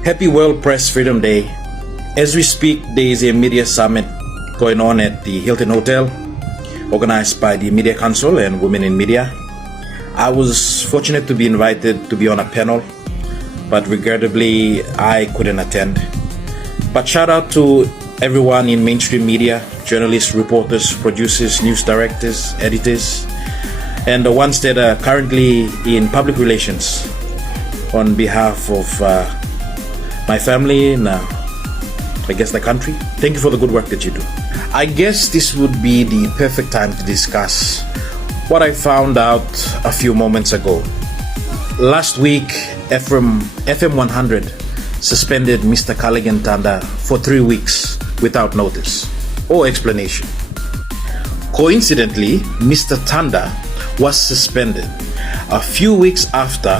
Happy World Press Freedom Day. As we speak, there is a media summit going on at the Hilton Hotel, organized by the Media Council and Women in Media. I was fortunate to be invited to be on a panel, but regrettably, I couldn't attend. But shout out to everyone in mainstream media, journalists, reporters, producers, news directors, editors, and the ones that are currently in public relations on behalf of my family and I guess the country. Thank you for the good work that you do. I guess this would be the perfect time to discuss what I found out a few moments ago. Last week, FM 100 suspended Mr. Kaligen Tanda for 3 weeks without notice or explanation. Coincidentally, Mr. Tanda was suspended a few weeks after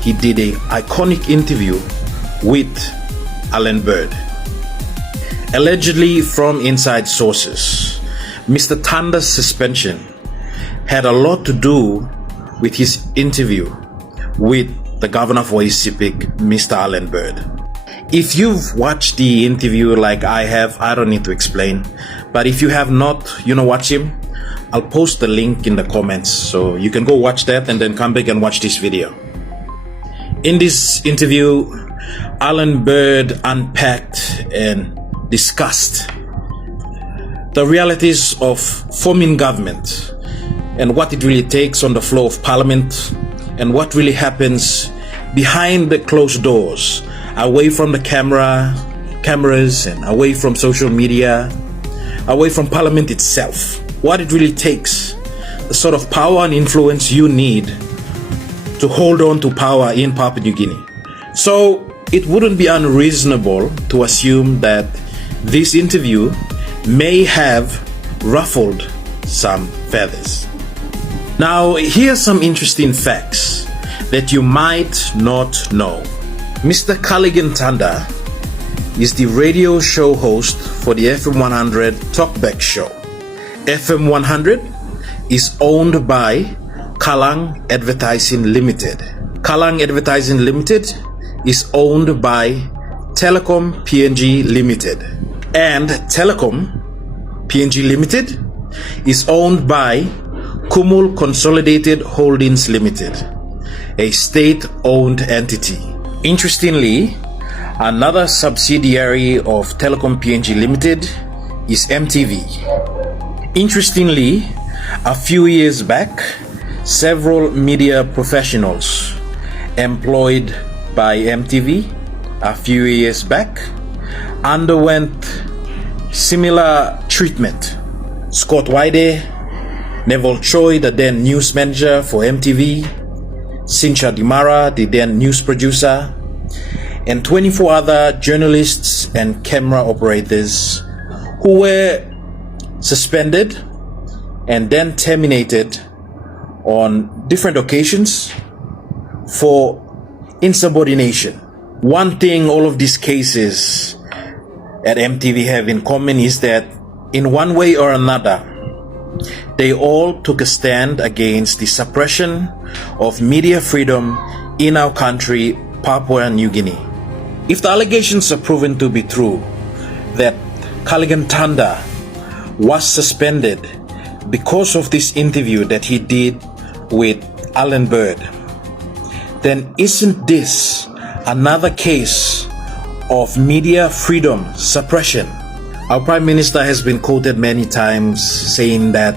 he did an iconic interview with Alan Bird. Allegedly from inside sources, Mr. Tanda's suspension had a lot to do with his interview with the Governor of East Sepik, Mr. Alan Bird. If you've watched the interview like I have, I don't need to explain. But if you have not, watch him. I'll post the link in the comments so you can go watch that and then come back and watch this video. In this interview, Alan Bird unpacked and discussed the realities of forming government and what it really takes on the floor of parliament and what really happens behind the closed doors, away from the cameras and away from social media, away from parliament itself. What it really takes, the sort of power and influence you need to hold on to power in Papua New Guinea. So it wouldn't be unreasonable to assume that this interview may have ruffled some feathers. Now, here's some interesting facts that you might not know. Mr. Kaligen Tanda is the radio show host for the FM 100 Talkback Show. FM 100 is owned by Kalang Advertising Limited. Kalang Advertising Limited is owned by Telecom PNG Limited. And Telecom PNG Limited is owned by Kumul Consolidated Holdings Limited, a state-owned entity. Interestingly, another subsidiary of Telecom PNG Limited is MTV. Interestingly, a few years back, several media professionals employed by MTV a few years back underwent similar treatment. Scott Wide, Neville Choi, the then news manager for MTV, Sincha Dimara, the then news producer, and 24 other journalists and camera operators who were suspended and then terminated on different occasions for insubordination. One thing all of these cases at MTV have in common is that in one way or another, they all took a stand against the suppression of media freedom in our country, Papua New Guinea. If the allegations are proven to be true, that Kaligen Tanda was suspended because of this interview that he did with Alan Bird, then isn't this another case of media freedom suppression? Our Prime Minister has been quoted many times saying that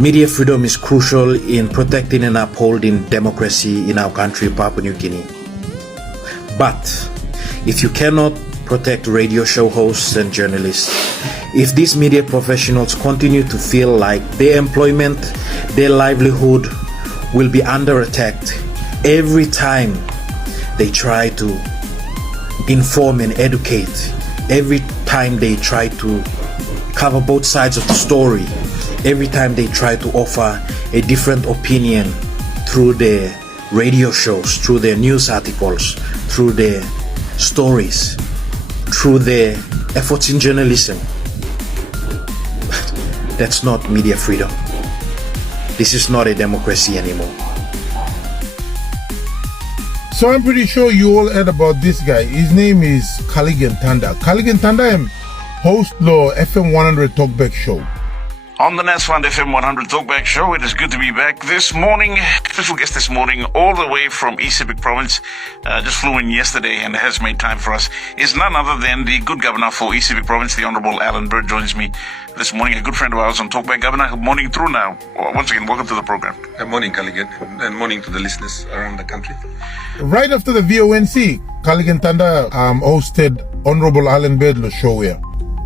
media freedom is crucial in protecting and upholding democracy in our country, Papua New Guinea. But if you cannot protect radio show hosts and journalists, if these media professionals continue to feel like their employment, their livelihood will be under attack every time they try to inform and educate, every time they try to cover both sides of the story, every time they try to offer a different opinion through their radio shows, through their news articles, through their stories, through their efforts in journalism, that's not media freedom. This is not a democracy anymore. So I'm pretty sure you all heard about this guy. His name is Kaligan Tanda. Kaligan Tanda am host lo FM 100 Talkback show. On the NASFund FM 100 Talkback Show, it is good to be back this morning. Special guest this morning, all the way from East Sepik province, just flew in yesterday and has made time for us, is none other than the good governor for East Sepik province, the Honourable Alan Bird, joins me this morning, a good friend of ours on Talkback. Governor, good morning through now. Once again, welcome to the program. Good morning, Kaligan, and morning to the listeners around the country. Right after the VONC, Kaligan Tanda hosted Honourable Alan Bird show here.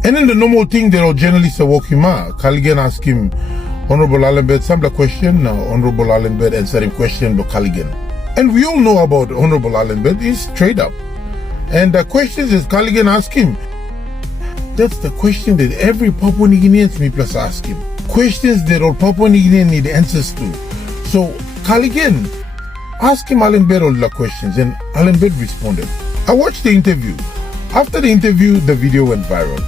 And then the normal thing that all journalists are walking out, Kaligan asked him, Honorable Alan Bird, some question, Honorable Alan Bird answered him question to Kaligan. And we all know about Honorable Alan Bird, he's straight up. And the questions that Kaligan asked him, that's the question that every Papua New Guinean me plus ask him. Questions that all Papua New Guinean need answers to. So Kaligan asked him Alan Bird all the questions and Alan Bird responded. I watched the interview. After the interview, the video went viral.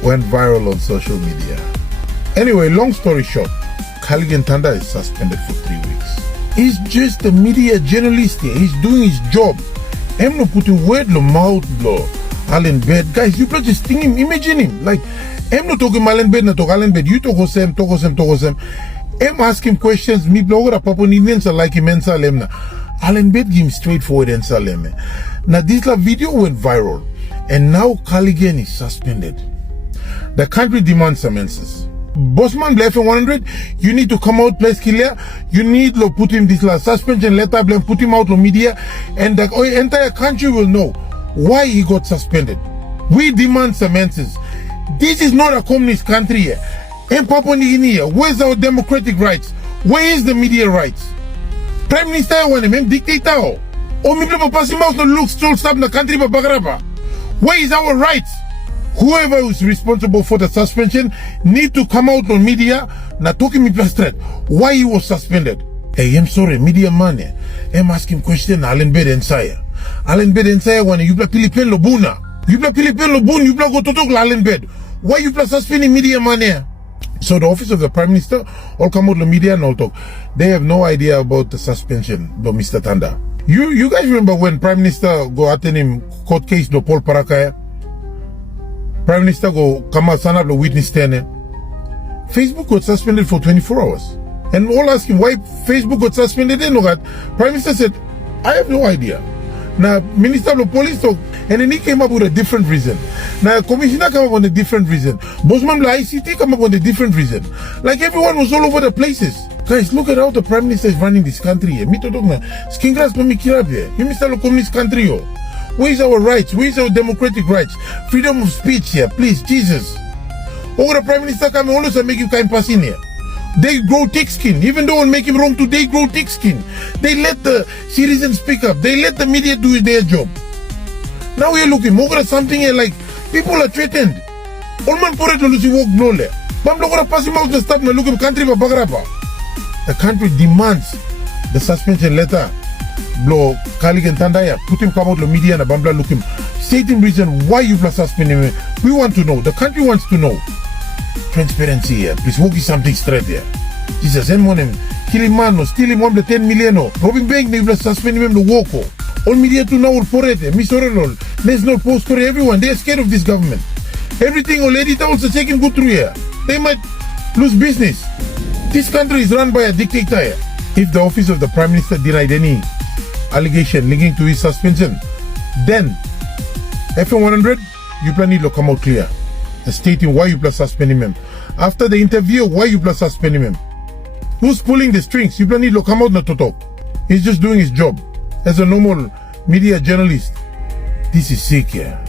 Went viral on social media. Anyway, long story short, Kaligan Tanda is suspended for 3 weeks. He's just a media journalist here. He's doing his job. I'm not putting word lo mouth lo Alan Bird. Guys, you just think him, imagine him. Like, I'm not talking Alan Bird, not talk Alan Bird. You talk Hosem. I'm asking questions. Me blogger Papua New Guineans are like him and Salem. Alan Bird give him straightforward and Salem. Now this video went viral. And now Kaligan is suspended. The country demands some answers. Bossman FM 100, you need to come out, place clear. You need to put him this suspension letter, put him out on media, and the entire country will know why he got suspended. We demand some answers. This is not a communist country here. In Papua New Guinea, where's our democratic rights? Where is the media rights? Prime Minister one dictator. O mi pass him out to look still stop the country bagraba. Where is our rights? Whoever is responsible for the suspension need to come out on media na talking me plus threat why he was suspended. Hey, I'm sorry, media man. I'm asking question Alan Bird and Saya. Alan Bird and Saya when you play Philippine Lobuna. You play Philippine Lobuna, you play go to talk Alan Bird. Why you play suspending media man? So the office of the Prime Minister all come out the media and all talk. They have no idea about the suspension by Mr. Tanda. You guys remember when Prime Minister go attend him court case do Paul Parakaya? Prime Minister go come out, stand up the witness stand. Facebook got suspended for 24 hours. And all ask him why Facebook got suspended. Then Prime Minister said, I have no idea. Now, Minister of the Police talk, and then he came up with a different reason. Now, Commissioner came up with a different reason. Bossman the ICT came up with a different reason. Like everyone was all over the places. Guys, look at how the Prime Minister is running this country here. Me to talk now. Skin grass me kirab here. You Mr. the Communist country yo. Where is our rights? Where is our democratic rights? Freedom of speech here, please, Jesus. Over the Prime Minister come always make him kind pass in here. They grow thick skin. Even though one make him wrong today, grow thick skin. They let the citizens speak up. They let the media do their job. Now we're looking over at something here like people are threatened. All man for it to lose walk blow there. Bam look at pass him out the stop now look at country for bagrapa. The country demands the suspension letter. Blow Kaligan Tanda, put him come out the media and Bambla look him. State him reason why you plus suspending him. We want to know. The country wants to know. Transparency here. Please walk something straight here. Jesus, and one him. Kill him man, no, steal him 1 10 million. No. Robbing bank, they plus suspend him the walk. All media to now for it. Miss Orelol. Let's not post for everyone. They are scared of this government. Everything all editor also taking good through here. They might lose business. This country is run by a dictator here. If the office of the Prime Minister denied any allegation linking to his suspension, then FM 100, you plan need to come out clear and stating why you plus suspending him. After the interview, why you plus suspending him? Who's pulling the strings? You plan need to come out not to talk. He's just doing his job as a normal media journalist. This is sick here.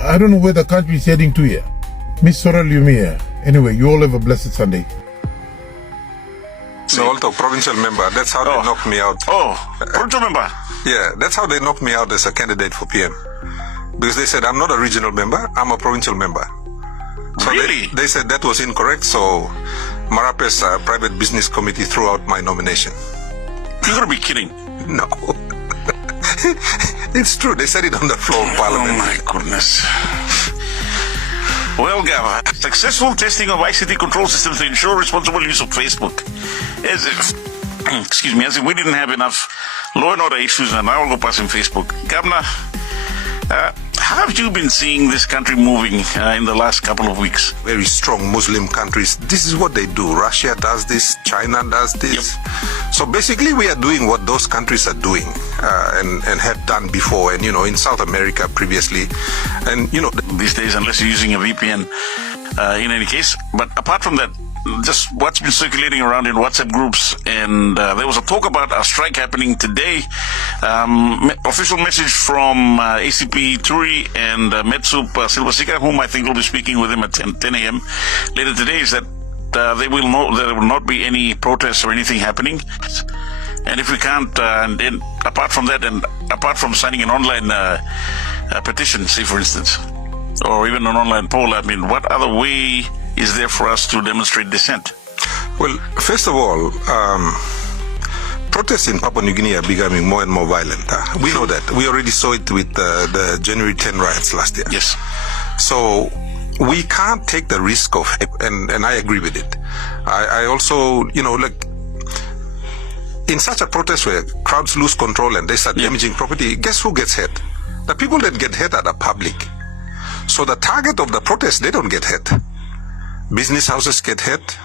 I don't know where the country is heading to here. Miss Sorrel Yumi here. Anyway, you all have a blessed Sunday. So also provincial member, that's how they knocked me out. Provincial member? Yeah, that's how they knocked me out as a candidate for PM. Because they said I'm not a regional member, I'm a provincial member. So really? They said that was incorrect, so Marape's private business committee threw out my nomination. You're gonna be kidding. No. It's true, they said it on the floor of Parliament. Oh my goodness. Well, Gava, successful testing of ICT control systems to ensure responsible use of Facebook. As if we didn't have enough law and order issues, and I will go past in Facebook. Governor, how have you been seeing this country moving in the last couple of weeks? Very strong Muslim countries. This is what they do. Russia does this. China does this. Yep. So basically, we are doing what those countries are doing and have done before. And in South America previously, and these days, unless you're using a VPN, in any case. But apart from that, just what's been circulating around in WhatsApp groups, and there was a talk about a strike happening today. Official message from ACP Turi and Metsup Silvasika, whom I think will be speaking with him at 10 a.m. later today, is that there will not be any protests or anything happening. And if we can't, and then apart from that, and apart from signing an online petition, say for instance, or even an online poll, I mean, what other way is there for us to demonstrate dissent? Well, first of all, protests in Papua New Guinea are becoming more and more violent. We know that. We already saw it with the January 10 riots last year. Yes. So we can't take the risk of, and I agree with it. I also, like, in such a protest where crowds lose control and they start damaging property, guess who gets hurt? The people that get hurt are the public. So the target of the protest, they don't get hurt. Business houses get hit.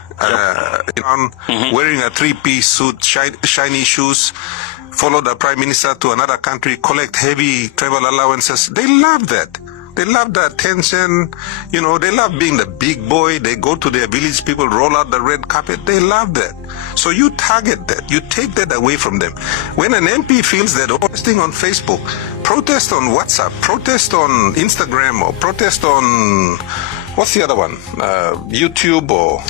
Wearing a three-piece suit, shiny shoes, follow the prime minister to another country, collect heavy travel allowances. They love that. They love the attention. They love being the big boy. They go to their village, people roll out the red carpet. They love that. So you target that. You take that away from them. When an MP feels that posting on Facebook, protest on WhatsApp, protest on Instagram, or protest on what's the other one? YouTube or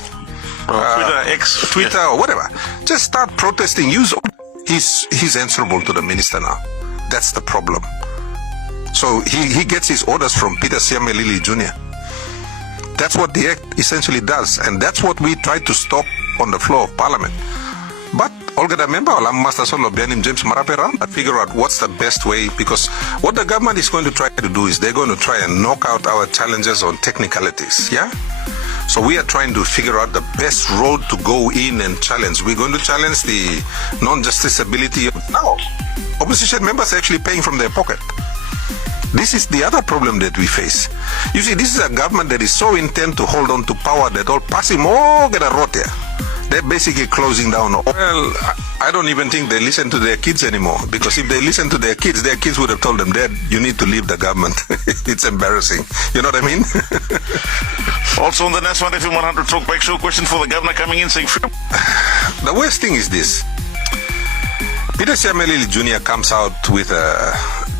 Twitter or whatever. Just start protesting. He's answerable to the minister now. That's the problem. So he gets his orders from Peter Siamelili Jr. That's what the act essentially does, and that's what we try to stop on the floor of Parliament. But Olga member Master Solo Bianim James Marapera and figure out what's the best way, because what the government is going to try to do is they're going to try and knock out our challenges on technicalities. Yeah? So we are trying to figure out the best road to go in and challenge. We're going to challenge the non-justiciability. Now, opposition members are actually paying from their pocket. This is the other problem that we face. You see, this is a government that is so intent to hold on to power that all passing more get a rote. They're basically closing down. Well, I don't even think they listen to their kids anymore, because if they listen to their kids would have told them, Dad, you need to leave the government. It's embarrassing. You know what I mean? Also on the next one, FM 100 Talkback Show, question for the governor coming in saying, the worst thing is this. Peter Siamelili Jr. comes out with a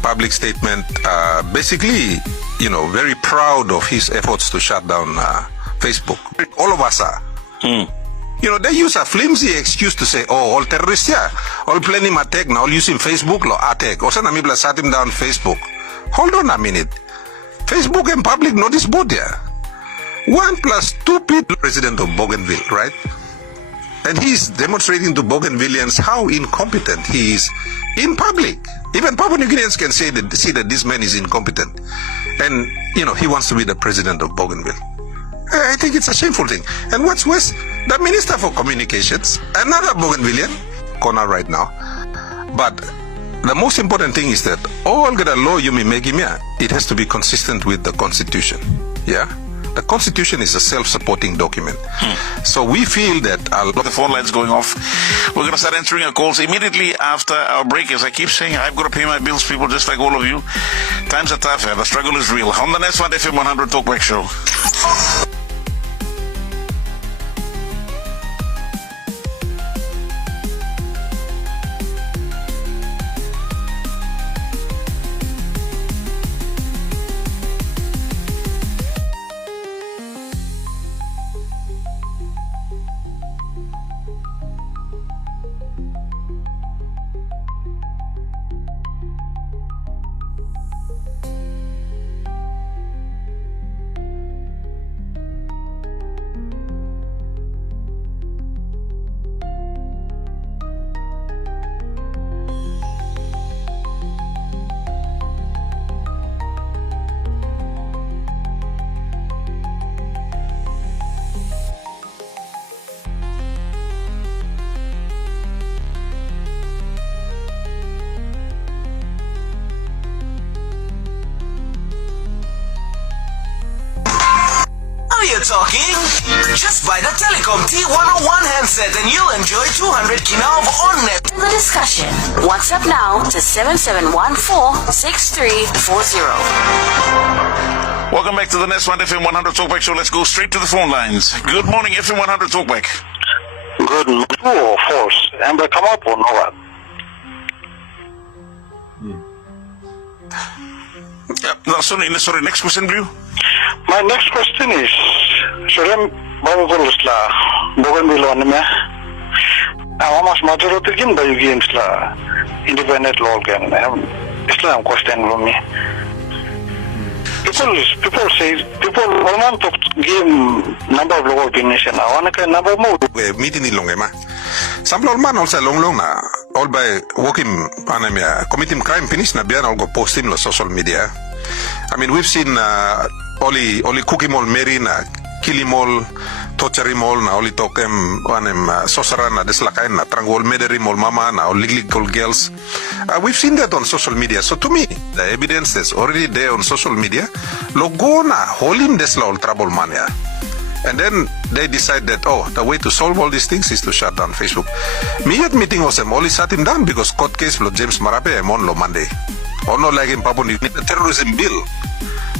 public statement, basically, very proud of his efforts to shut down Facebook. All of us are. They use a flimsy excuse to say, all terrorists here, all planning attack now, all using Facebook, attack. Also, Namibla sat him down Facebook. Hold on a minute. Facebook and public notice board here. 1 + 2 people, president of Bougainville, right? And he's demonstrating to Bougainvilleans how incompetent he is in public. Even Papua New Guineans can see that this man is incompetent. And, he wants to be the president of Bougainville. I think it's a shameful thing. And what's worse, the Minister for Communications, another Bougainvillean, corner right now. But the most important thing is that all the law you may make him, it has to be consistent with the Constitution. Yeah? The Constitution is a self-supporting document. So we feel that a lot of the phone lines going off. We're going to start answering our calls immediately after our break. As I keep saying, I've got to pay my bills, people, just like all of you. Times are tough, and the struggle is real. On the next one, FM 100 Talkback Show. talking? Just buy the Telecom T101 handset and you'll enjoy 200 kina of on-net. The discussion. WhatsApp now to 7714-6340. Welcome back to the Nest One FM 100 Talkback Show. Let's go straight to the phone lines. Good morning, FM 100 Talkback. Good. True or false? Amber, come up or no one? No, sorry, next question, Blue. My next question is, Suram Babulusla, Bougainville on me. How majority game by against la independent law can Islam question from me. People say people want to give number of local nation. I want to number more. We meeting in Longema. Some man also long na all by working on committing crime finish na biyan all go post him on social media. I mean we've seen only cookie mall Mary na kill him all, torture him all na only talk him on him sorcerer na deslakain na trangol murder him all mama na all illegal girls. We've seen that on social media. So to me, the evidence is already there on social media. Logo na hold him desla all trouble mania. And then they decide that, oh, the way to solve all these things is to shut down Facebook. Me at meeting was only shut him down because court case lo James Marape I'm on lo Monday. Or no like in Papua New Guinea, the terrorism bill.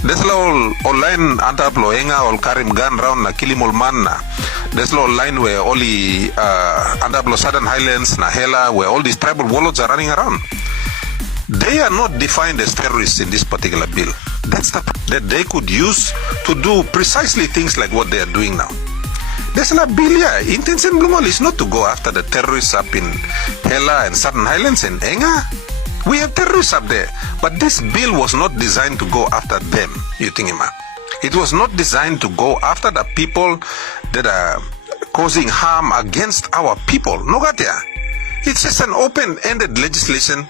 That's all online antap lo enga all carry gun round na kill him all man na. There's all line where only antap lo Southern Highlands na Hela where all these tribal warlords are running around. They are not defined as terrorists in this particular bill. That's the that they could use to do precisely things like what they are doing now. There's a bill, yeah. Intention Blumal is not to go after the terrorists up in Hela and Southern Highlands and Enga. We have terrorists up there. But this bill was not designed to go after them, you think, Ima. It was not designed to go after the people that are causing harm against our people. Nogatia. It's just an open-ended legislation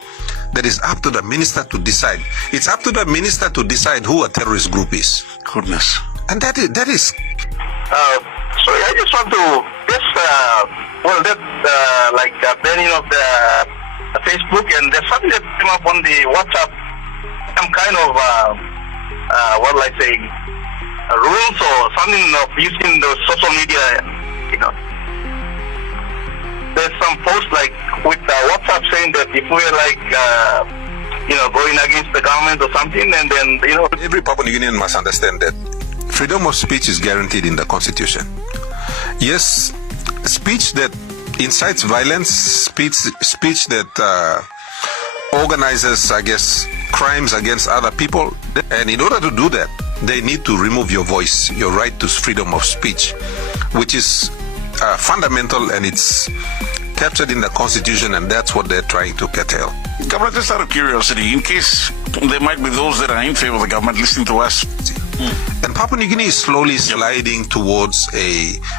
that is up to the minister to decide. It's up to the minister to decide who a terrorist group is. Goodness. And that is. Sorry, I just want to banning of the Facebook and there's something that came up on the WhatsApp. Some kind of rules or something of using the social media. There's some post like with WhatsApp saying that if we're going against the government or something, and then every Papua New Guinean must understand that freedom of speech is guaranteed in the Constitution. Yes, speech that incites violence, speech that organizes, I guess, crimes against other people, and in order to do that, they need to remove your voice, your right to freedom of speech, which is fundamental and it's captured in the Constitution, and that's what they're trying to curtail. Governor, just out of curiosity, in case there might be those that are in favor of the government listening to us. And Papua New Guinea is slowly sliding towards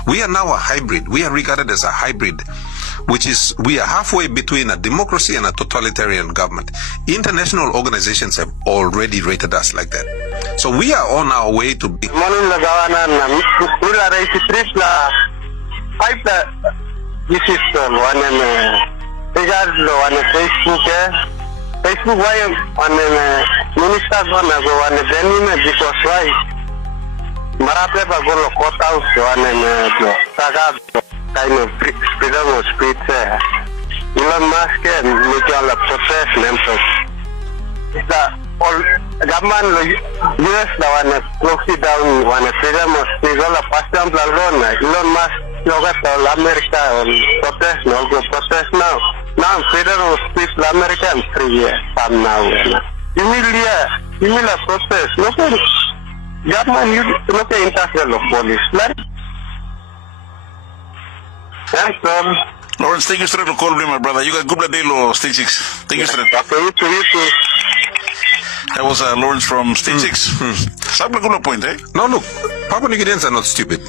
we are now a hybrid. We are regarded as a hybrid, which is, we are halfway between a democracy and a totalitarian government. International organizations have already rated us like that. So we are on our way to be. Facebook why on minister gonna go on the benime because why Marape ba go court house on saga kind of freedom of speech Elon Musk and mutual process members the all government US the one proxy down one freedom of speech all past example Elon Musk yoga to America protest no go protest now freedom of speech America and 3 years from now. Email process. Look at government. You look at interfere of police. Thanks, Lawrence, thank you straight to call me, my brother. You got good day, Stage 6. Thank you straight. Okay, you too. That was Lawrence from Stage 6. Some good point, eh? No, look, Papua New Guineans are not stupid.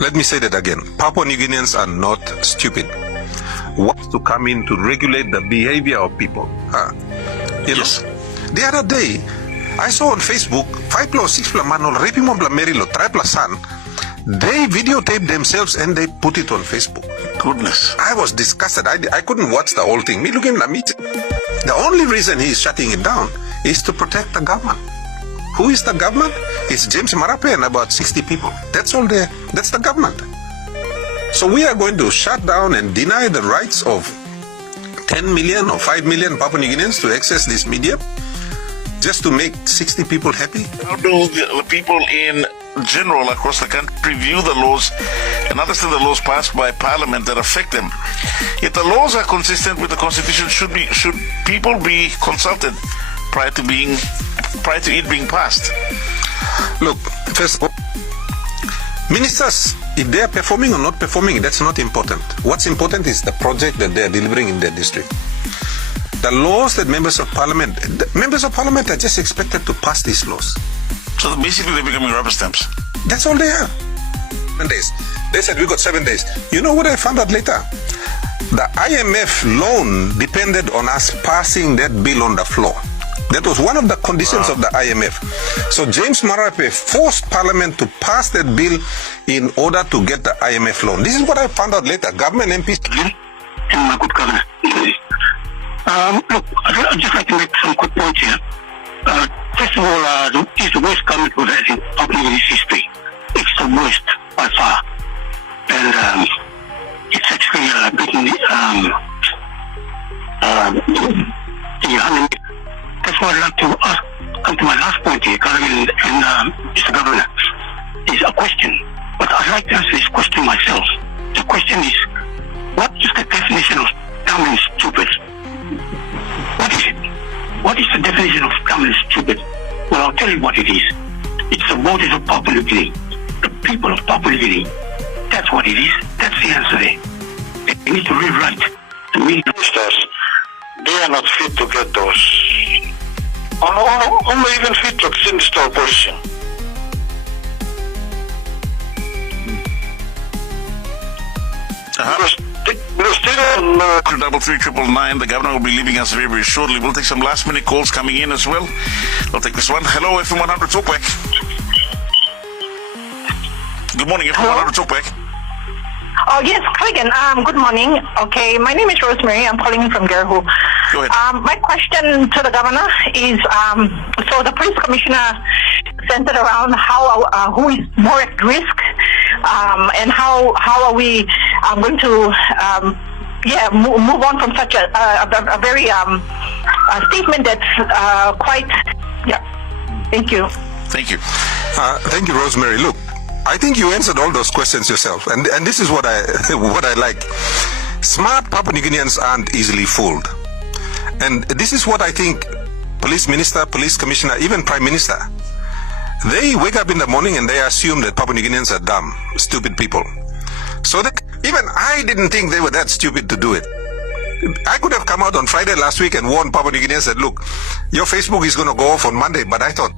Let me say that again. Papua New Guineans are not stupid. Wants to come in to regulate the behavior of people. Yes. The other day, I saw on Facebook 5 plus 6 plus man raping mon Mary lo 3 plus son. They videotaped themselves and they put it on Facebook. Goodness. I was disgusted. I couldn't watch the whole thing. Me looking at me. The only reason he's shutting it down is to protect the government. Who is the government? It's James Marape and about 60 people. That's all there. That's the government. So we are going to shut down and deny the rights of 10 million or 5 million Papua New Guineans to access this media just to make 60 people happy? How do the people in general across the country view the laws and understand the laws passed by Parliament that affect them? If the laws are consistent with the Constitution, should people be consulted prior to it being passed? Look, first of all, ministers, if they are performing or not performing, that's not important. What's important is the project that they are delivering in their district. The laws that members of parliament are just expected to pass these laws. So basically they're becoming rubber stamps. That's all they are. 7 days. They said we got 7 days. You know what I found out later? The IMF loan depended on us passing that bill on the floor. That was one of the conditions of the IMF. So James Marape forced Parliament to pass that bill in order to get the IMF loan. This is what I found out later. Government MPs. And my good governor. Look, I'd just like to make some quick points here. First of all, it's the worst government we've had in Papua New Guinea's history. It's the worst by far. And it's actually beaten that's why I'd like to come to my last point here, and Mr. Governor, is a question. But I'd like to answer this question myself. The question is, what is the definition of dumb and stupid? What is it? What is the definition of dumb and stupid? Well, I'll tell you what it is. It's the voters of Papua New Guinea, the people of Papua New Guinea. That's what it is. That's the answer there. They need to rewrite the meaning of stars. They are not fit to get those. Or not even fit to install position. Double 399. The governor will be leaving us very, very shortly. We'll take some last-minute calls coming in as well. I'll take this one. Hello, FM 100 Talkback. Good morning, FM 100 Talkback. Oh, yes, Cragen. Good morning. Okay, my name is Rosemary. I'm calling in from Gerhu. Go ahead. My question to the governor is, so the police commissioner centered around who is more at risk, and how are we going to move on from such a very statement that's quite, Thank you. Thank you. Thank you, Rosemary. Look, I think you answered all those questions yourself, and this is what I like. Smart Papua New Guineans aren't easily fooled, and this is what I think. Police minister, police commissioner, even prime minister, they wake up in the morning and they assume that Papua New Guineans are dumb, stupid people. So that even I didn't think they were that stupid to do it. I could have come out on Friday last week and warned Papua New Guineans that, look, your Facebook is going to go off on Monday, but I thought,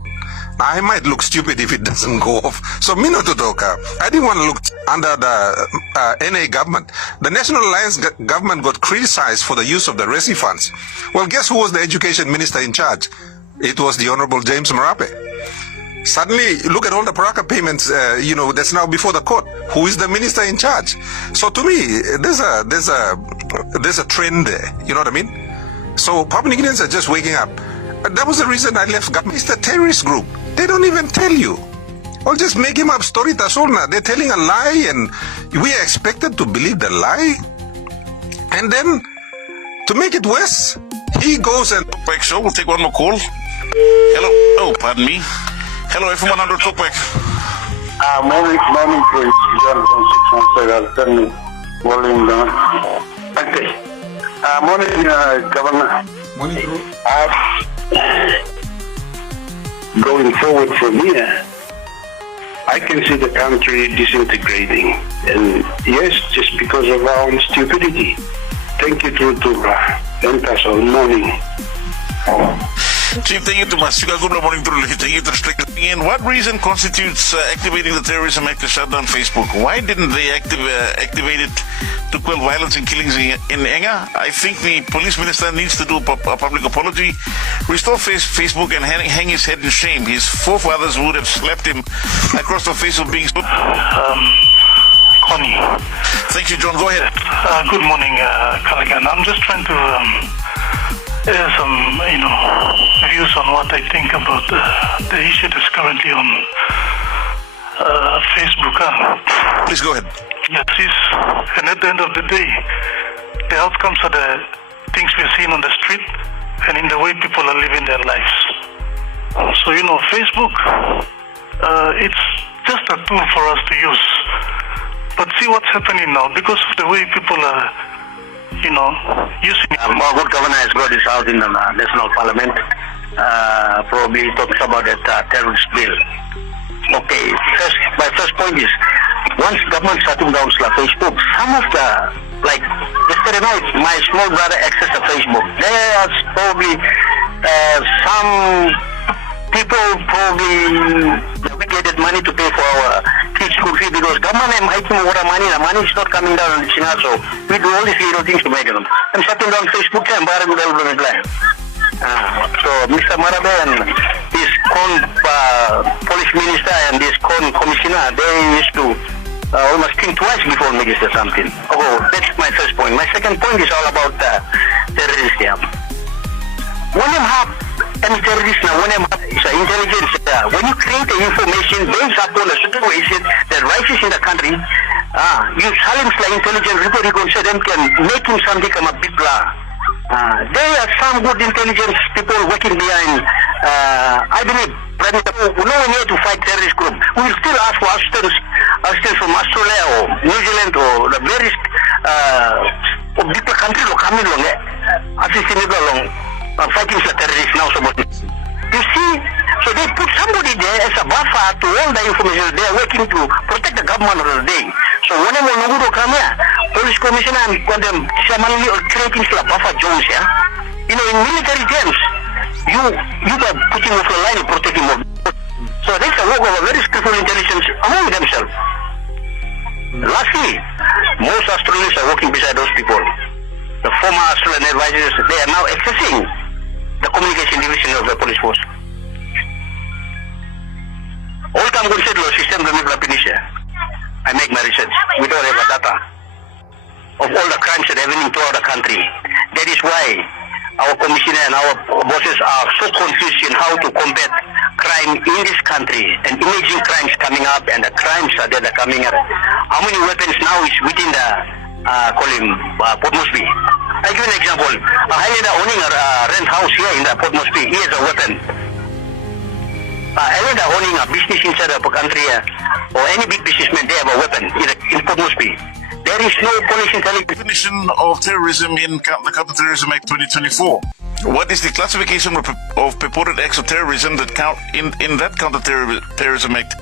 I might look stupid if it doesn't go off. So I didn't want to look under the NA government. The National Alliance government got criticized for the use of the RESI funds. Well, guess who was the education minister in charge? It was the Honorable James Marape. Suddenly, look at all the Paraka payments, that's now before the court. Who is the minister in charge? So to me, there's a trend there. You know what I mean? So Papua New Guineans are just waking up. That was the reason I left government. It's the terrorist group. They don't even tell you. Or just make him up story tasolna. They're telling a lie and we are expected to believe the lie. And then, to make it worse, he goes and... Talkback show. We'll take one more call. Hello. Oh, pardon me. Hello, FM 100 Talkback. Morning, Prince. John from 617. I'll volume down. Okay. Morning, Governor. Morning, bro. Going forward from here, I can see the country disintegrating. And yes, just because of our own stupidity. Thank you to us all morning. Chief, thank you too much. Good morning to thank you to restricting in. What reason constitutes activating the Terrorism Act to shut down Facebook? Why didn't they activate it to quell violence and killings in Enga? I think the police minister needs to do a public apology, restore Facebook and hang his head in shame. His forefathers would have slapped him across the face of being... Connie. Thank you, John. Go ahead. Good morning, Kalagan. I'm just trying to... some, views on what I think about the issue that's currently on Facebook. Please go ahead. Yes, and at the end of the day, the outcomes are the things we're seeing on the street and in the way people are living their lives. So, Facebook, it's just a tool for us to use. But see what's happening now, because of the way people are, using it. Our good governor has brought this out in the National Parliament. Probably talks about that terrorist bill. Okay, my first point is, once government shutting down Facebook, some of the, like yesterday night, my small brother accessed the Facebook. There's probably some people we get money to pay for our kids' school fee because government is making more money. The money is not coming down on the China, so we do all these little things to make them. I'm shutting down Facebook and so Mr. Marabe and his police minister and this commissioner, they used to almost think twice before making something. Oh, that's my first point. My second point is all about terrorists. When you have any terrorists now, when you have intelligence, when you create the information based upon a situation that rises in the country, you challenge the intelligence report, so them can make him something come a big blah. There are some good intelligence people working behind. I believe, no one here to fight terrorist group. We will still ask for assistance from Australia or New Zealand or the various big countries who come along, assisting along fighting the terrorists now. You see, so they put somebody there as a buffer to all the information. They are working to protect the government of the day. So whenever Nuguro come here, police commissioner and them creating a buffer zones here. In military terms, you are putting off the line and protecting more. So that's a work of a very skillful intelligence among themselves. Lastly, most Australians are working beside those people. The former Australian advisors, they are now accessing the communication division of the police force. All come consider the system to finish. I make my research. We don't have data of all the crimes that are happening throughout the country. That is why our commissioner and our bosses are so confused in how to combat crime in this country and imaging crimes coming up and the crimes that are coming up. How many weapons now is within the Port Moresby? I give you an example. A Highlander owning a rent house here in the Port Moresby, he has a weapon. A Highlander owning a business inside the country or any big businessman, they have a weapon in Port Moresby. There is no police intelligence. Definition of terrorism in the Counter-Terrorism Act 2024. What is the classification of purported acts of terrorism that count in that Counter-Terrorism Act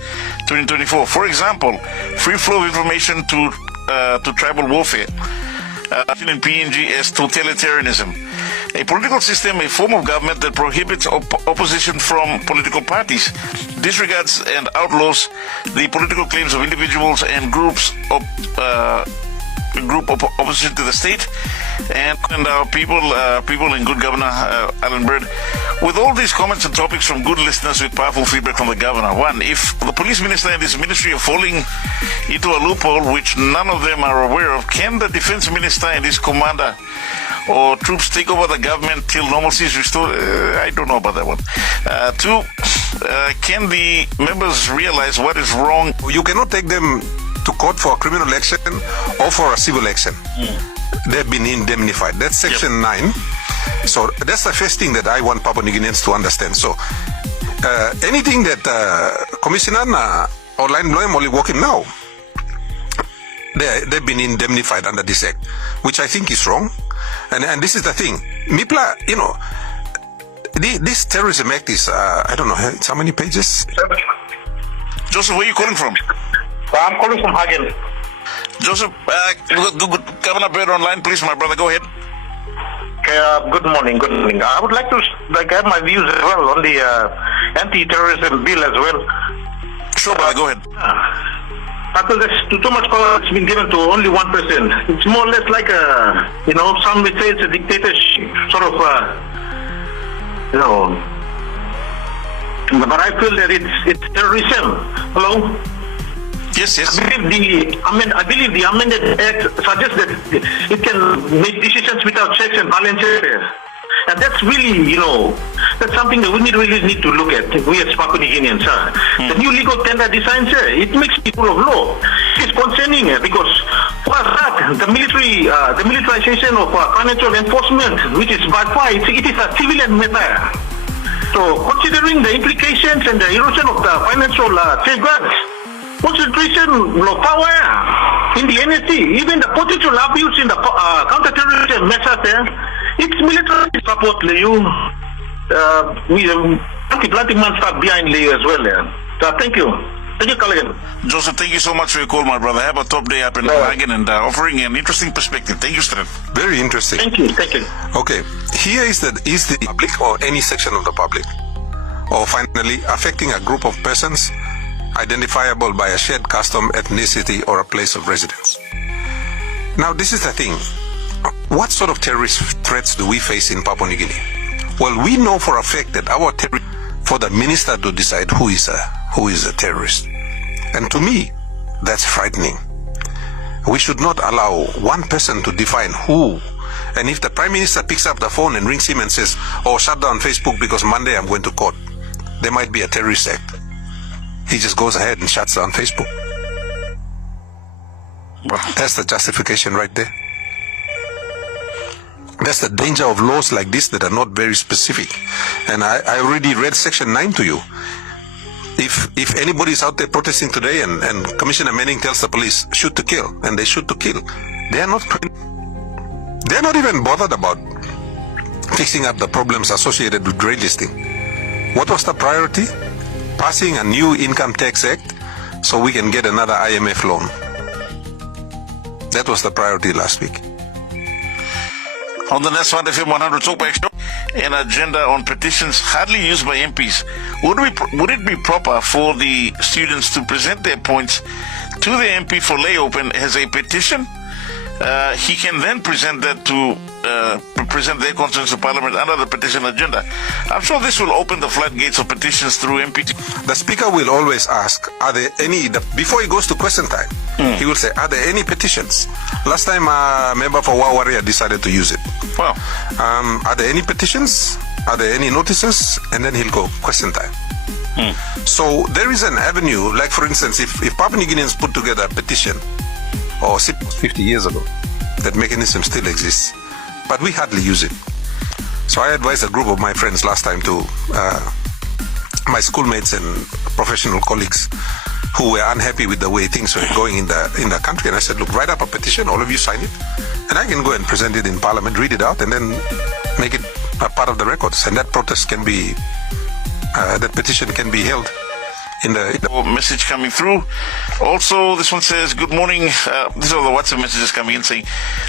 2024? For example, free flow of information to tribal warfare. In PNG as totalitarianism, a political system, a form of government that prohibits opposition from political parties, disregards and outlaws the political claims of individuals and groups of opposition to the state, and our people in good governor Alan Bird. With all these comments and topics from good listeners with powerful feedback from the governor, one, if the police minister and this ministry are falling into a loophole which none of them are aware of, can the defense minister and his commander or troops take over the government till normalcy is restored? I don't know about that one. Two, can the members realize what is wrong? You cannot take them to court for a criminal action or for a civil action. They've been indemnified. That's section 9. So that's the first thing that I want Papua New Guineans to understand. So anything that Commissioner or Line Bloem only working now, they've been indemnified under this act, which I think is wrong. And this is the thing. MIPLA, this terrorism act is, I don't know, it's how many pages? Joseph, where are you calling from? I'm calling from Hagen. Joseph, Governor Bird online, please, my brother, go ahead. Good morning. I would like to have my views as well on the anti-terrorism bill as well. Sure, brother, go ahead. Because there's too much power has been given to only one person. It's more or less like some would say it's a dictatorship, sort of, But I feel that it's terrorism. Hello? Yes. I believe the amended act suggests that it can make decisions without checks and balances. And that's really, that's something that we really need to look at. We as Papua New Guineans, the new legal tender designs, it makes people of law. It's concerning because for us, the militarization of financial enforcement, which is by far, it is a civilian matter. So considering the implications and the erosion of the financial safeguards, concentration of power in the NSC, even the potential abuse in the counter-terrorism measures, it's military support, Leo. We anti-planting man start behind Leo as well. Thank you. Thank you, Callaghan. Joseph, thank you so much for your call, my brother. Have a top day up in Callaghan and offering an interesting perspective. Thank you, Stren. Very interesting. Thank you. Thank you. Okay, here is the public or any section of the public, or finally affecting a group of persons identifiable by a shared custom, ethnicity, or a place of residence. Now, this is the thing. What sort of terrorist threats do we face in Papua New Guinea? Well, we know for a fact that our for the minister to decide who is a terrorist. And to me, that's frightening. We should not allow one person to define who. And if the Prime Minister picks up the phone and rings him and says, oh, shut down Facebook because Monday I'm going to court, there might be a terrorist act. He just goes ahead and shuts down Facebook. That's the justification right there. That's the danger of laws like this that are not very specific. And I already read Section 9 to you. If anybody is out there protesting today and Commissioner Manning tells the police, shoot to kill, and they shoot to kill, they're not even bothered about fixing up the problems associated with grey listing. What was the priority? Passing a new income tax act so we can get another IMF loan. That was the priority last week. On the next one, FM 100 Talkback Show, an agenda on petitions hardly used by MPs. Would it be proper for the students to present their points to the MP for lay open as a petition? He can then present that to present their concerns to Parliament under the petition agenda. I'm sure this will open the floodgates of petitions through MPT. The Speaker will always ask, are there any, before he goes to question time, he will say, are there any petitions? Last time a member for Warrior decided to use it. Wow. Are there any petitions? Are there any notices? And then he'll go question time. So there is an avenue, like for instance, if Papua New Guineans put together a petition, or 50 years ago, that mechanism still exists, but we hardly use it. So I advised a group of my friends last time to my schoolmates and professional colleagues who were unhappy with the way things were going in the country, and I said, look, write up a petition, all of you sign it, and I can go and present it in Parliament, read it out, and then make it a part of the records, and that protest can be, that petition can be held in the message coming through. Also, this one says, good morning. These are the WhatsApp messages coming in saying,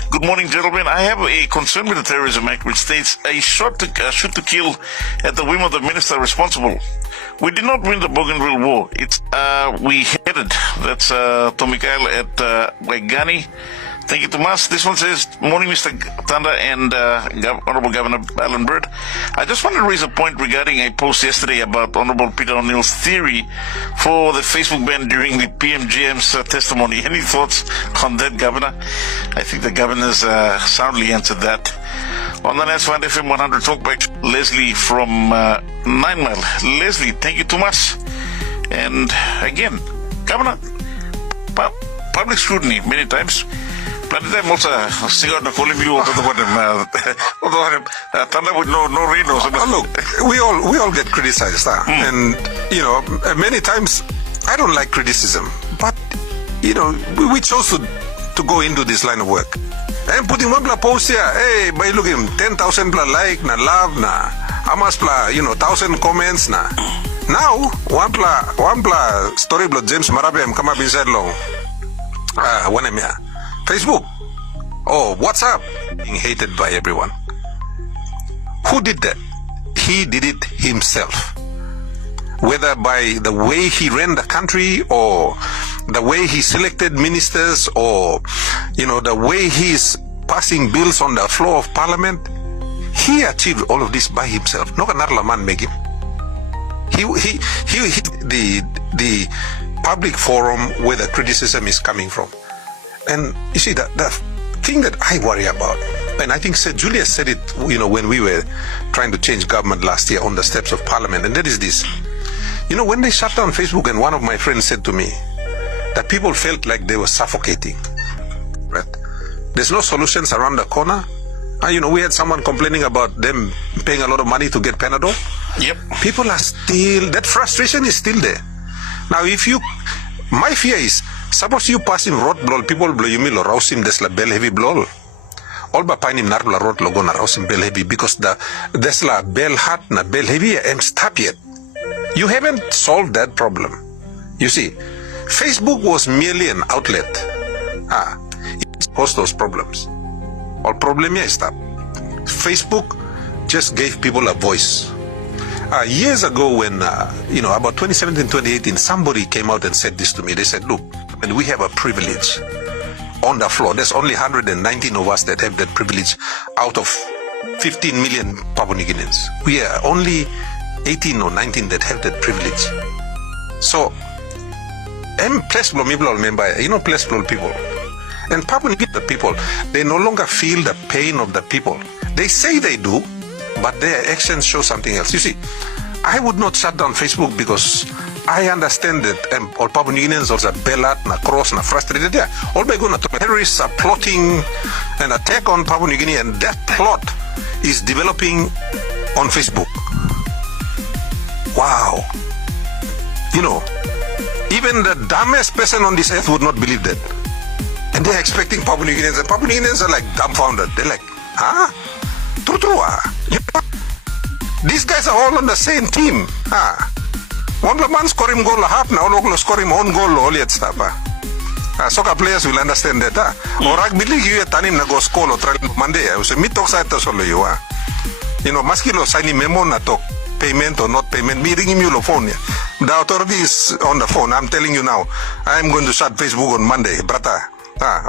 good morning, gentlemen. I have a concern with the Terrorism Act, which states a shoot to kill at the whim of the minister responsible. We did not win the Bougainville War. It's we headed. That's Tomikael at Waigani. Thank you, Tomas. This one says, morning, Mr. Tanda and Honorable Governor Alan Bird. I just want to raise a point regarding a post yesterday about Honorable Peter O'Neill's theory for the Facebook ban during the PMGM's testimony. Any thoughts on that, Governor? I think the Governor's soundly answered that. On the next one, FM 100 Talkback, Leslie from 9 Mile. Leslie, thank you too much. And again, Governor, public scrutiny many times. But I'm also sigaw na calling you Tanda with no reno. Look, we all get criticized, and you know, many times I don't like criticism, but you know, we chose to go into this line of work. I'm putting one post here, hey, by look him 10,000 like na love na amas 1,000 comments na. Now one story blood James Marabe am come up inside long. Facebook. Oh, WhatsApp. Being hated by everyone. Who did that? He did it himself. Whether by the way he ran the country, or the way he selected ministers, or the way he's passing bills on the floor of Parliament, he achieved all of this by himself. No another man make him. He the public forum where the criticism is coming from. And you see, the thing that I worry about and I think Sir Julius said it, when we were trying to change government last year on the steps of Parliament, and that is this. When they shut down Facebook, and one of my friends said to me that people felt like they were suffocating, right? There's no solutions around the corner. We had someone complaining about them paying a lot of money to get Panadol. Yep. People are still, that frustration is still there. Now, my fear is, suppose you pass him road blow, people blow you or rouse him, there's la bell heavy blow. All by pine him narla road logo na rouse him bell heavy because there's la bell hat na bell heavy and stop yet. You haven't solved that problem. You see, Facebook was merely an outlet. It caused those problems. All problem here is that Facebook just gave people a voice. Years ago when, about 2017, 2018, somebody came out and said this to me. They said, look, and we have a privilege on the floor. There's only 119 of us that have that privilege out of 15 million Papua New Guineans. We are only 18 or 19 that have that privilege. So, people. And Papua New Guinea people, they no longer feel the pain of the people. They say they do, but their actions show something else. You see, I would not shut down Facebook because I understand that all Papua New Guineans are bellat, na cross, na frustrated. Yeah. All by going to terrorists are plotting an attack on Papua New Guinea, and that plot is developing on Facebook. Wow. Even the dumbest person on this earth would not believe that. And they're expecting Papua New Guineans, and Papua New Guineans are like dumbfounded. They're like, True. These guys are all on the same team. One man score him goal half now, local score him own goal, all yet stuff. Soccer players will understand that. Or rugby league, you tanim na go school or try Monday. I was a mid talk side to solo you are. Maskilo signing memo na talk payment or not payment. Me ringing you the phone. The authority is on the phone. I'm telling you now. I'm going to shut Facebook on Monday, brata.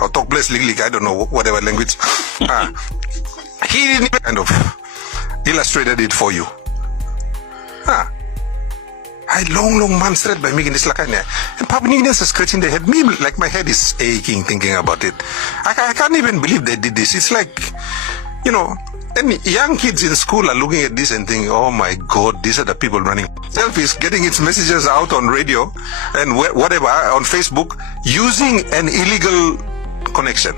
Or talk place legally, I don't know, whatever language. He didn't kind of illustrated it for you. I long months straight by making this like and Papua New Guineans are scratching their head. Me, like my head is aching thinking about it. I can't even believe they did this. It's like, and young kids in school are looking at this and thinking, oh my God, these are the people running. Self is getting its messages out on radio and whatever on Facebook using an illegal connection.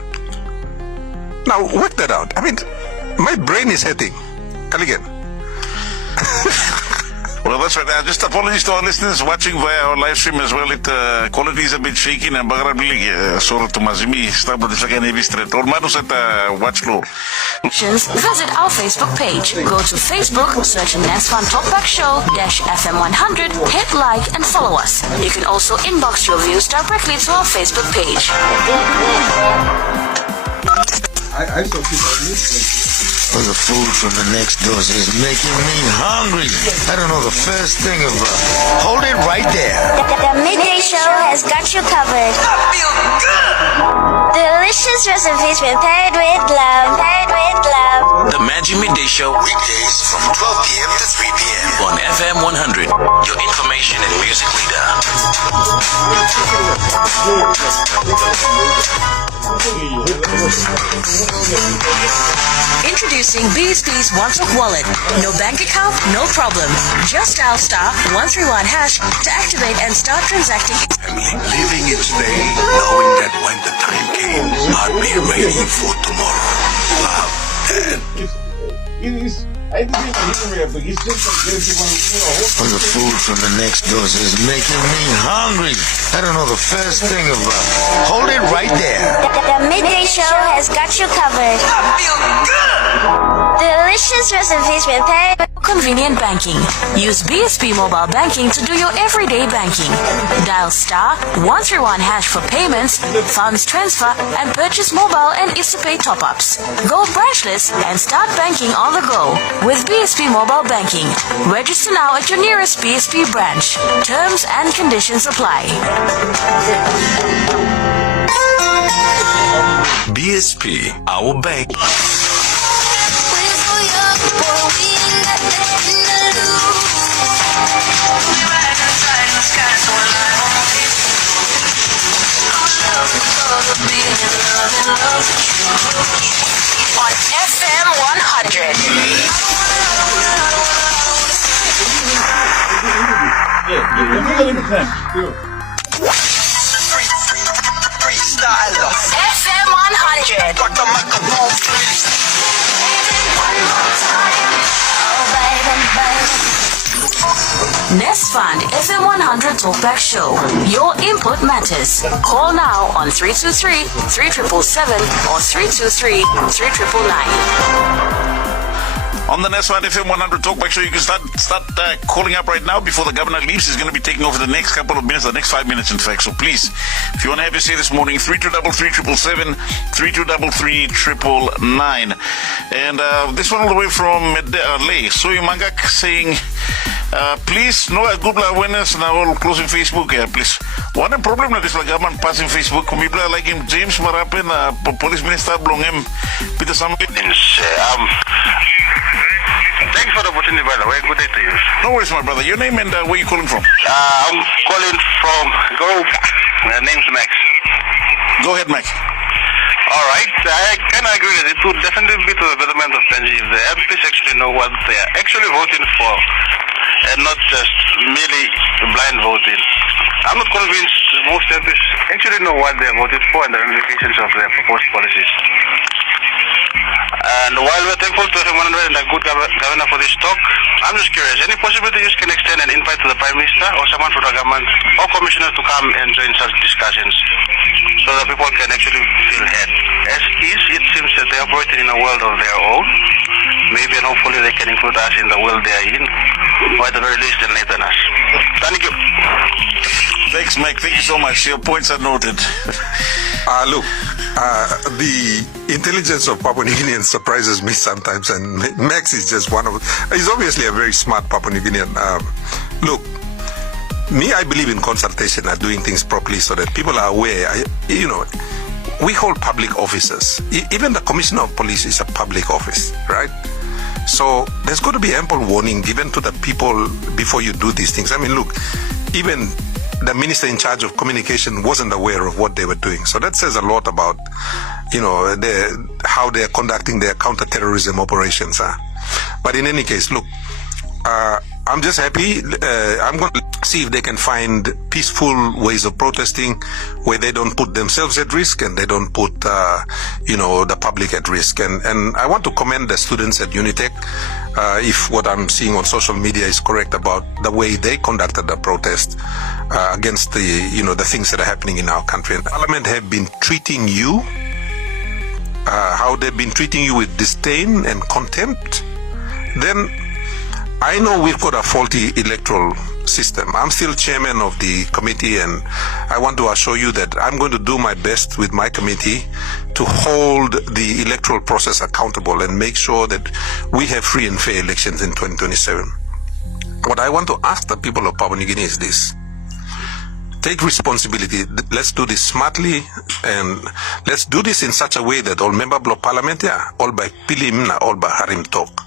Now work that out. I mean, my brain is hurting. Kaligan. Well, that's right. Just apologies to our listeners watching via our live stream as well. Quality is a bit shaky and bagarabili sort of mazimi stable this like an heavy street. Or manus at watch low. Visit our Facebook page. Go to Facebook, search Nesfan Talkback Show -FM100, hit like and follow us. You can also inbox your views directly to our Facebook page. I saw people Well, the food from the next door is making me hungry. I don't know the first thing about it. Hold it right there. The midday show has got you covered. I feel good. Delicious recipes prepared with love. The Magic Midday Show, Weekdays from 12 p.m. to 3 p.m. on FM 100. Your information and music leader. Introducing BSP's One-Talk Wallet. No bank account, no problem. Just dial *131# to activate and start transacting. Living each day, knowing that when the time came, I'd be ready for tomorrow. Love and Well, the food from the next door is making me hungry. I don't know the first thing about it. Hold it right there. The midday show has got you covered. I feel good. Delicious recipes prepared. Convenient banking. Use BSP mobile banking to do your everyday banking. Dial *131# for payments, funds transfer, and purchase mobile and ISAPay top-ups. Go branchless and start banking on the go with BSP mobile banking. Register now at your nearest BSP branch. Terms and conditions apply. BSP, our bank. On FM 100. Nest Fund FM 100 Talkback Show. Your input matters. Call now on 323-3777 or 323-3999. On the Nest Fund FM 100 Talkback Show, you can start calling up right now before the governor leaves. He's going to be taking over the next couple of minutes, the next 5 minutes, in fact. So please, if you want to have your say this morning, 3233-777, 3233-999. And this one all the way from Lay, Soy Mangak, saying, please, no good awareness now, all closing Facebook. Yeah, please. One problem that is the government passing Facebook. People like him, James Marapen, police minister, Blongem, Peter Sam. Thanks for the opportunity, brother. Very good day to you. No worries, my brother. Your name and where you calling from? I'm calling from Grove. My name's Max. Go ahead, Max. All right. I can agree that it would definitely be to the betterment of Benji if the MPs actually know what they are actually voting for and not just merely blind voting. I'm not convinced most MPs actually know what they are voting for and the ramifications of their proposed policies. And while we're thankful to FM 100 and a good governor for this talk, I'm just curious, any possibility you can extend an invite to the Prime Minister or someone from the government or commissioner to come and join such discussions so that people can actually feel heard? As is, it seems that they're operating in a world of their own. Maybe and hopefully they can include us in the world they are in, or at the very least enlighten us. Thank you. Thanks, Mike. Thank you so much. Your points are noted. Look, the intelligence of Papua New Guineans surprises me sometimes, and Max is just one of. He's obviously a very smart Papua New Guinean. Look, me, I believe in consultation and doing things properly so that people are aware. We hold public offices. Even the Commissioner of Police is a public office, right? So there's got to be ample warning given to the people before you do these things. I mean, look, even the minister in charge of communication wasn't aware of what they were doing. So that says a lot about, how they're conducting their counter-terrorism operations. But in any case, look, I'm just happy. I'm going to see if they can find peaceful ways of protesting where they don't put themselves at risk and they don't put, the public at risk. And I want to commend the students at Unitec, if what I'm seeing on social media is correct about the way they conducted the protest against the things that are happening in our country. And Parliament have been treating you, how they've been treating you with disdain and contempt, then I know we've got a faulty electoral system. I'm still chairman of the committee, and I want to assure you that I'm going to do my best with my committee to hold the electoral process accountable and make sure that we have free and fair elections in 2027. What I want to ask the people of Papua New Guinea is this. Take responsibility. Let's do this smartly, and let's do this in such a way that all member of parliament, all by pilim na all by harim talk.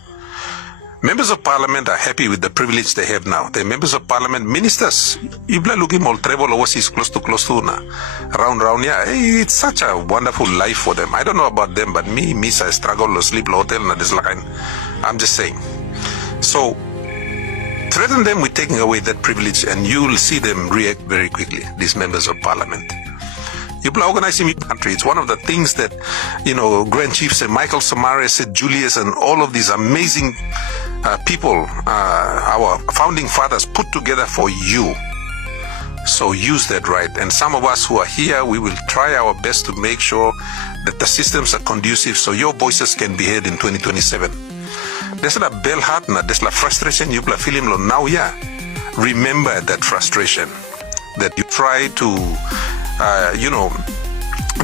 Members of parliament are happy with the privilege they have now. They're members of parliament, ministers. Ibla looking all travel overseas close to na. Round, yeah. It's such a wonderful life for them. I don't know about them, but me, I struggle to sleep hotel na this line. I'm just saying. So, threaten them with taking away that privilege and you will see them react very quickly, these members of parliament. People are organizing the country. It's one of the things that, Grand Chief said, Michael Samaras said, Julius, and all of these amazing people, our founding fathers put together for you. So use that right. And some of us who are here, we will try our best to make sure that the systems are conducive so your voices can be heard in 2027. There's a bell heart, there's a frustration you play feeling now, yeah. Remember that frustration that you try to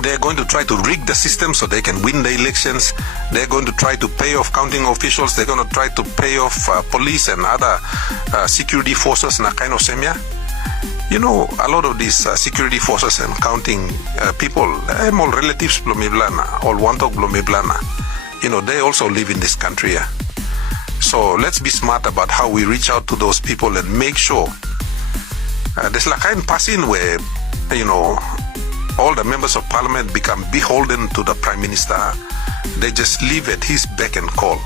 they're going to try to rig the system so they can win the elections. They're going to try to pay off counting officials. They're going to try to pay off police and other security forces in a kind of semia. A lot of these security forces and counting people, I'm all relatives blomiblana, all wantok blomiblana. They also live in this country. Yeah? So let's be smart about how we reach out to those people and make sure there's a kind of passing where all the members of parliament become beholden to the prime minister. They just live at his beck and call.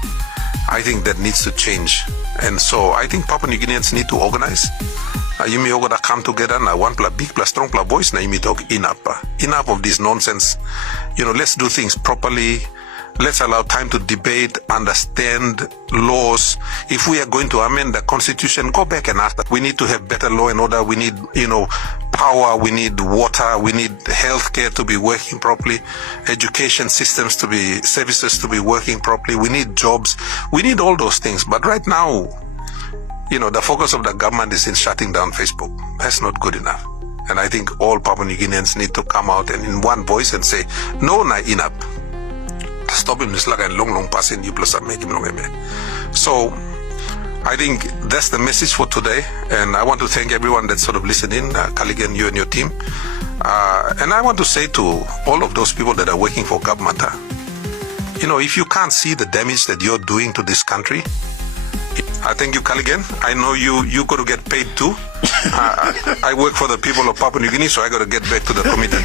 I think that needs to change. And so I think Papua New Guineans need to organize. Yumi Ogoda come together na one plus big plus strong plus voice na Yumi talk enough of this nonsense. Let's do things properly. Let's allow time to debate, understand laws. If we are going to amend the constitution, go back and ask that. We need to have better law and order. We need, power. We need water. We need healthcare to be working properly. Education systems services to be working properly. We need jobs. We need all those things. But right now, the focus of the government is in shutting down Facebook. That's not good enough. And I think all Papua New Guineans need to come out and in one voice and say, no, na enough. Stop him this like a long passing you plus make him long. So I think that's the message for today, and I want to thank everyone that's sort of listening, Kaligan, you and your team, and I want to say to all of those people that are working for government, if you can't see the damage that you're doing to this country, I thank you, Kaligan. I know you got to get paid too. I work for the people of Papua New Guinea, so I got to get back to the committee.